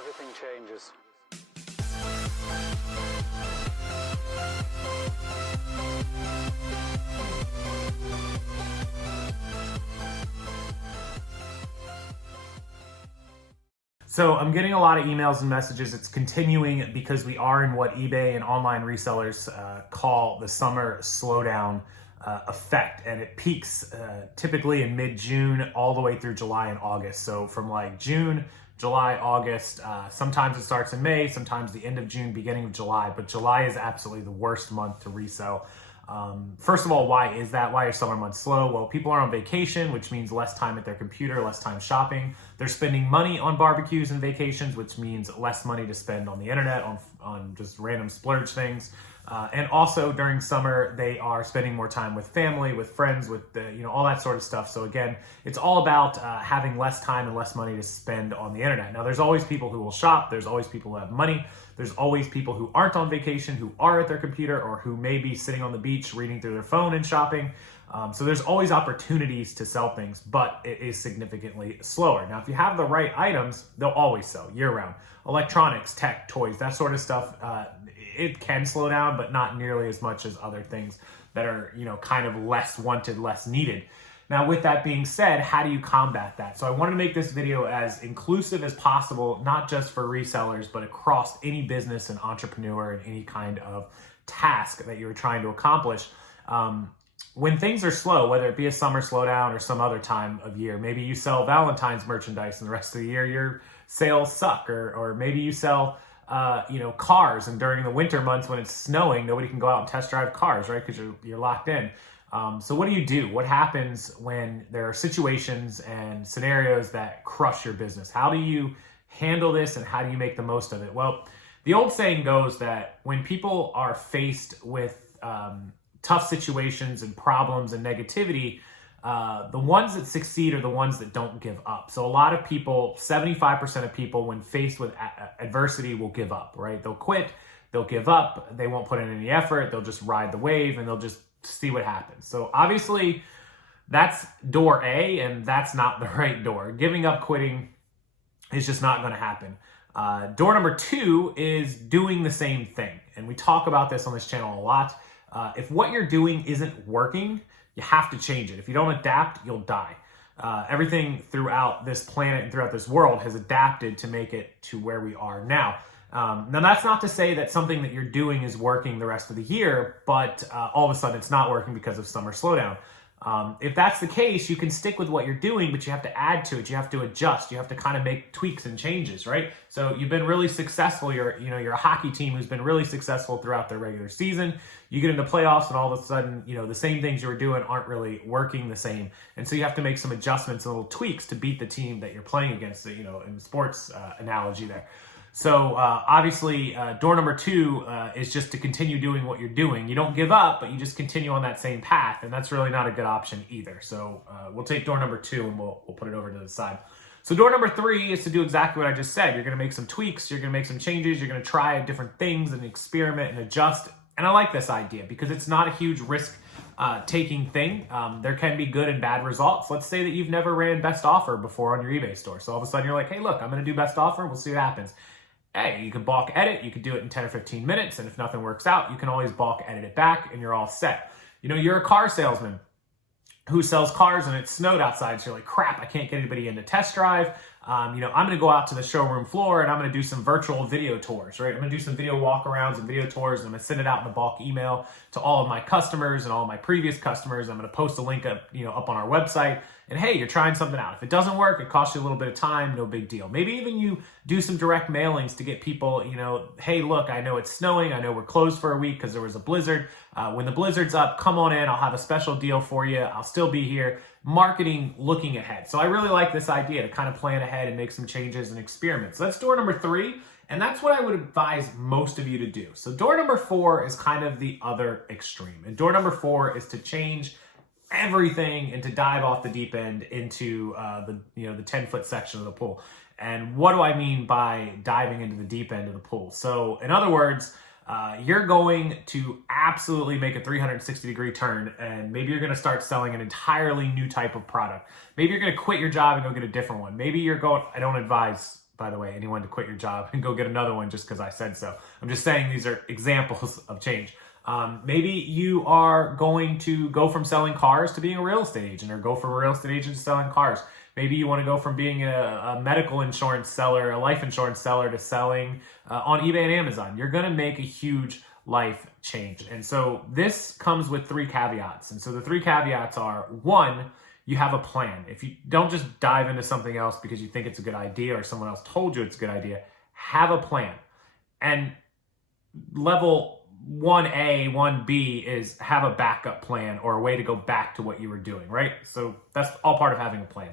everything changes. So I'm getting a lot of emails and messages. It's continuing because we are in what eBay and online resellers call the summer slowdown effect. And it peaks typically in mid-June all the way through July and August. So from like June, July, August, sometimes it starts in May, sometimes the end of June, beginning of July. But July is absolutely the worst month to resell. First of all, why is that? Why are summer months slow? Well, people are on vacation, which means less time at their computer, less time shopping. They're spending money on barbecues and vacations, which means less money to spend on the internet, on just random splurge things. And also during summer, they are spending more time with family, with friends, with all that sort of stuff. So again, it's all about having less time and less money to spend on the internet. Now, there's always people who will shop. There's always people who have money. There's always people who aren't on vacation, who are at their computer, or who may be sitting on the beach reading through their phone and shopping. So there's always opportunities to sell things, but it is significantly slower. Now, if you have the right items, they'll always sell year-round. Electronics, tech, toys, that sort of stuff, it can slow down, but not nearly as much as other things that are, kind of less wanted, less needed. Now, with that being said, how do you combat that? So I want to make this video as inclusive as possible, not just for resellers, but across any business and entrepreneur and any kind of task that you're trying to accomplish. When things are slow, whether it be a summer slowdown or some other time of year, maybe you sell Valentine's merchandise and the rest of the year your sales suck, or maybe you sell cars, and during the winter months when it's snowing, nobody can go out and test drive cars, right? Because you're locked in. So what do you do? What happens when there are situations and scenarios that crush your business? How do you handle this, and how do you make the most of it? Well, the old saying goes that when people are faced with tough situations and problems and negativity, the ones that succeed are the ones that don't give up. So a lot of people, 75% of people, when faced with adversity, will give up, right? They'll quit, they'll give up, they won't put in any effort, they'll just ride the wave, and they'll just see what happens. So obviously that's door A, and that's not the right door. Giving up, quitting is just not going to happen. Door number 2 is doing the same thing. And we talk about this on this channel a lot. If what you're doing isn't working, you have to change it. If you don't adapt, you'll die. Everything throughout this planet and throughout this world has adapted to make it to where we are now. Now, that's not to say that something that you're doing is working the rest of the year, but all of a sudden it's not working because of summer slowdown. If that's the case, you can stick with what you're doing, but you have to add to it. You have to adjust. You have to kind of make tweaks and changes, right? So you've been really successful. You're a hockey team who's been really successful throughout their regular season. You get into playoffs, and all of a sudden, the same things you were doing aren't really working the same. And so you have to make some adjustments and little tweaks to beat the team that you're playing against, in the sports analogy there. So obviously, door number 2 is just to continue doing what you're doing. You don't give up, but you just continue on that same path, and that's really not a good option either. So we'll take door number 2 and we'll put it over to the side. So door number 3 is to do exactly what I just said. You're going to make some tweaks, you're going to make some changes, you're going to try different things and experiment and adjust. And I like this idea because it's not a huge risk taking thing. There can be good and bad results. Let's say that you've never ran best offer before on your eBay store. So all of a sudden you're like, hey, look, I'm going to do best offer. We'll see what happens. Hey, you can bulk edit, you can do it in 10 or 15 minutes, and if nothing works out, you can always bulk edit it back, and you're all set. You're a car salesman who sells cars, and it snowed outside, so you're like, crap, I can't get anybody in to test drive. I'm going to go out to the showroom floor, and I'm going to do some virtual video tours, right? I'm going to do some video walkarounds and video tours, and I'm going to send it out in a bulk email to all of my customers and all of my previous customers. I'm going to post a link up on our website. And hey, you're trying something out. If it doesn't work, it costs you a little bit of time, no big deal. Maybe even you do some direct mailings to get people, hey, look, I know it's snowing. I know we're closed for a week because there was a blizzard. When the blizzard's up, come on in. I'll have a special deal for you. I'll still be here. Marketing, looking ahead. So I really like this idea to kind of plan ahead and make some changes and experiments. So that's door number 3. And that's what I would advise most of you to do. So door number 4 is kind of the other extreme. And door number 4 is to change everything and to dive off the deep end into the 10-foot section of the pool. And what do I mean by diving into the deep end of the pool? So in other words, you're going to absolutely make a 360-degree turn, and maybe you're going to start selling an entirely new type of product. Maybe you're going to quit your job and go get a different one. Maybe you're going, I don't advise by the way, anyone to quit your job and go get another one just because I said so. I'm just saying these are examples of change. Maybe you are going to go from selling cars to being a real estate agent, or go from a real estate agent to selling cars. Maybe you want to go from being a medical insurance seller, a life insurance seller, to selling on eBay and Amazon. You're going to make a huge life change. And so this comes with 3 caveats. And so the 3 caveats are: 1, you have a plan. If you don't just dive into something else because you think it's a good idea or someone else told you it's a good idea, have a plan. And level 1A, 1B is have a backup plan or a way to go back to what you were doing, right? So that's all part of having a plan.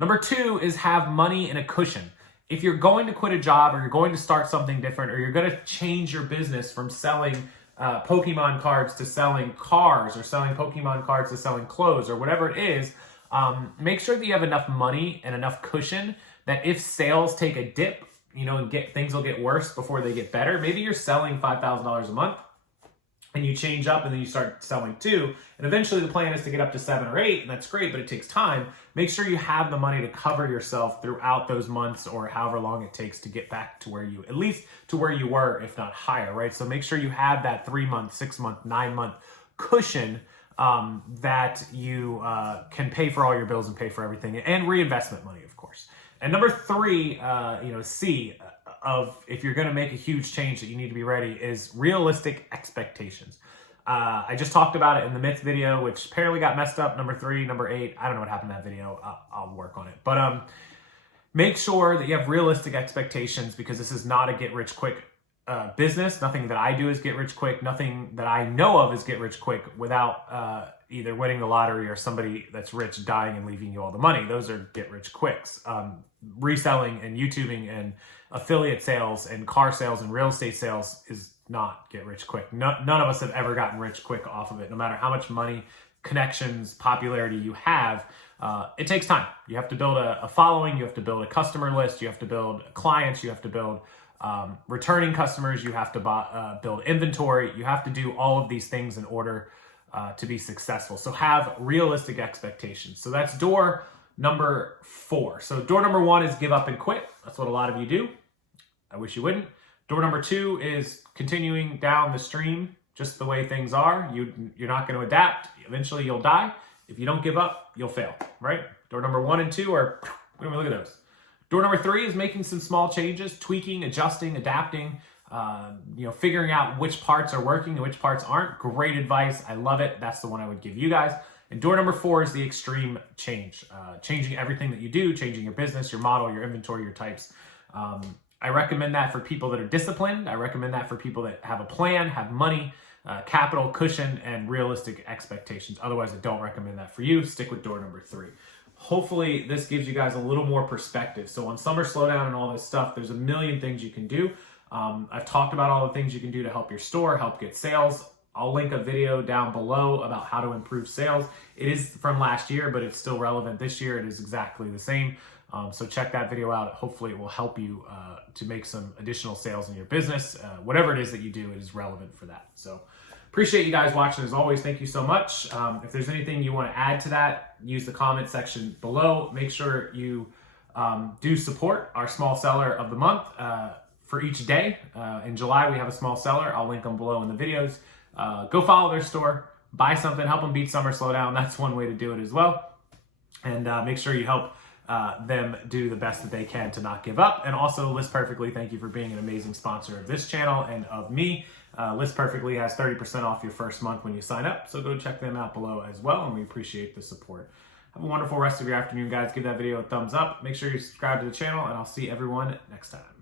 Number 2 is have money in a cushion. If you're going to quit a job, or you're going to start something different, or you're going to change your business from selling Pokemon cards to selling cars, or selling Pokemon cards to selling clothes, or whatever it is, make sure that you have enough money and enough cushion that if sales take a dip, things will get worse before they get better. Maybe you're selling $5,000 a month and you change up and then you start selling 2, and eventually the plan is to get up to 7 or 8, and that's great, but it takes time. Make sure you have the money to cover yourself throughout those months, or however long it takes to get back to where you, at least to where you were, if not higher, right? So make sure you have that 3-month, 6-month, 9-month cushion that you can pay for all your bills and pay for everything, and reinvestment money, of course. And number 3, C of if you're going to make a huge change that you need to be ready, is realistic expectations. I just talked about it in the myth video, which apparently got messed up. Number 3, number 8. I don't know what happened in that video. I'll work on it. But make sure that you have realistic expectations, because this is not a get rich quick business. Nothing that I do is get rich quick. Nothing that I know of is get rich quick without either winning the lottery or somebody that's rich dying and leaving you all the money. Those are get rich quicks. Reselling and YouTubing and affiliate sales and car sales and real estate sales is not get rich quick. None of us have ever gotten rich quick off of it. No matter how much money, connections, popularity you have, it takes time. You have to build a following. You have to build a customer list. You have to build clients. You have to build returning customers. You have to build inventory. You have to do all of these things in order to be successful. So have realistic expectations. So that's door number 4. So door number 1 is give up and quit. That's what a lot of you do. I wish you wouldn't. Door number 2 is continuing down the stream just the way things are. You're not going to adapt. Eventually you'll die. If you don't give up, you'll fail, right? Door number 1 and 2 are, look at those. Door number 3 is making some small changes, tweaking, adjusting, adapting, figuring out which parts are working and which parts aren't. Great advice. I love it. That's the one I would give you guys. And door number 4 is the extreme change, changing everything that you do, changing your business, your model, your inventory, your types. I recommend that for people that are disciplined. I recommend that for people that have a plan, have money, capital, cushion, and realistic expectations. Otherwise, I don't recommend that for you. Stick with door number 3. Hopefully, this gives you guys a little more perspective. So on Summer Slowdown and all this stuff, there's a million things you can do. I've talked about all the things you can do to help your store, help get sales. I'll link a video down below about how to improve sales. It is from last year, but it's still relevant this year. It is exactly the same. So check that video out. Hopefully it will help you to make some additional sales in your business. Whatever it is that you do, it is relevant for that. So appreciate you guys watching as always. Thank you so much. If there's anything you want to add to that, use the comment section below. Make sure you do support our small seller of the month for each day. In July, we have a small seller. I'll link them below in the videos. Go follow their store, buy something, help them beat Summer Slowdown. That's one way to do it as well. And make sure you help them do the best that they can to not give up. And also, List Perfectly, thank you for being an amazing sponsor of this channel and of me. List Perfectly has 30% off your first month when you sign up. So go check them out below as well. And we appreciate the support. Have a wonderful rest of your afternoon, guys. Give that video a thumbs up. Make sure you subscribe to the channel, and I'll see everyone next time.